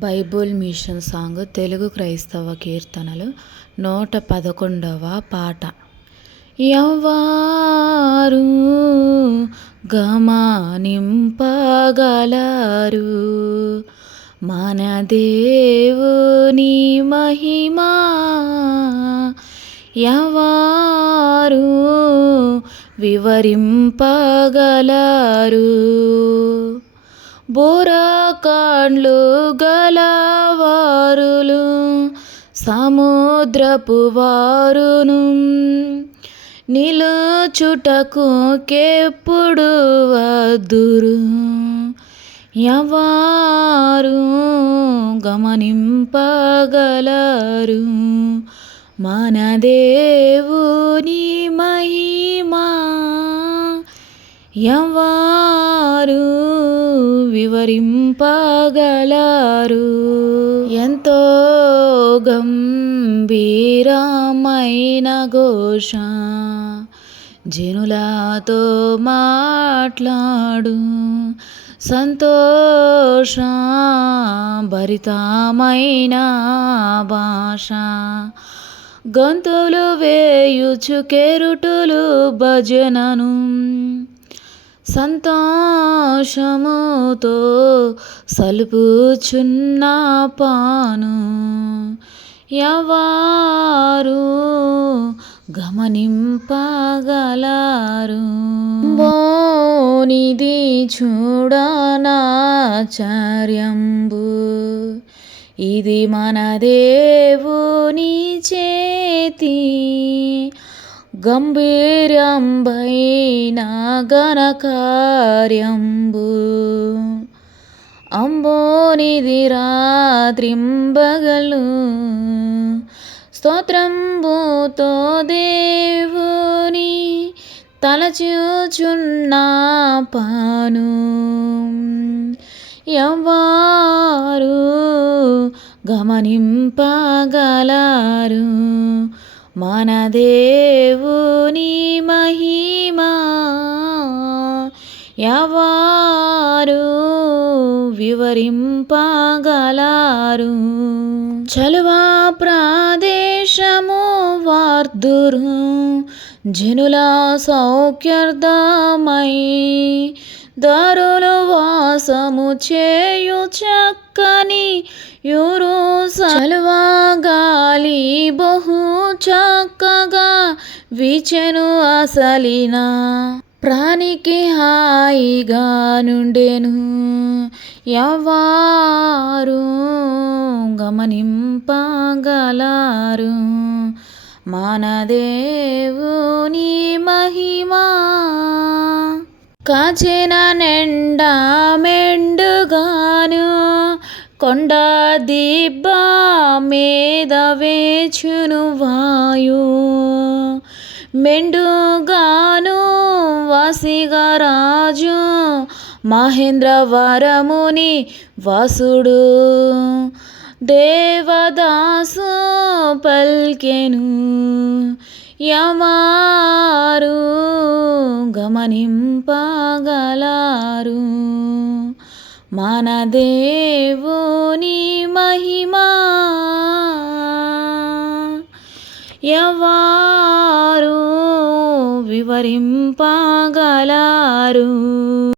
Bible machine song Telugu క్రైస్తవ కీర్తనలు నూట పదకొండవ పాట. ఎవ్వారు గమనింపగలరు? మన దేవుని మహిమా? ఎవరు వివరింపగలరు? బోరకాండ్లు గలవారులు సముద్రపు వారును నిలుచుటకు కెప్పుడు వద్దురు ఎవారు గమనింపగలరు? మన దేవుని మహిమా. ఎవారు వివరింపగలరు. ఎంతో గంభీరమైన ఘోష. జనులతో మాట్లాడు. సంతోష భరితమైన భాష. గంతులు వేయుచు కెరుటులు భజనను. సంతోషముతో సలుపుచున్న పాను ఎవారు గమనింపగలారు? బోనిది చూడనాచార్యంబు ఇది మన దేవుని చేతి. గంభీర్యంబైన ఘనకార్యంబు అంబోనిది రాత్రింబగలు స్తోత్రంబుతో దేవుని తలచూచున్న పాను ఎవ్వారు గమనింపగలరు మన దేవుని మహిమా ఎవరు వివరింపగలారు. చలువా ప్రాదేశము వార్దురు జనుల సౌఖ్యర్ధమై దారులు వాసము చేయు చక్కని యూరో చలువా గాలి బహు చక్కగా విచెను అసలిన. ప్రాణికి హాయిగా నుండెను. ఎవరు గమనింపగలారు. మన దేవుని మహిమా. కాచిన నిండా మెండుగాను కొండ మీద వేచును వాయు. మెండుగాను వసిగా రాజు మహేంద్రవరముని వసుడు. దేవదాసు పల్కెను యమారు గమనింపగలారు. మన దేవుని మహిమా. ఎవరు వివరింపగలరు.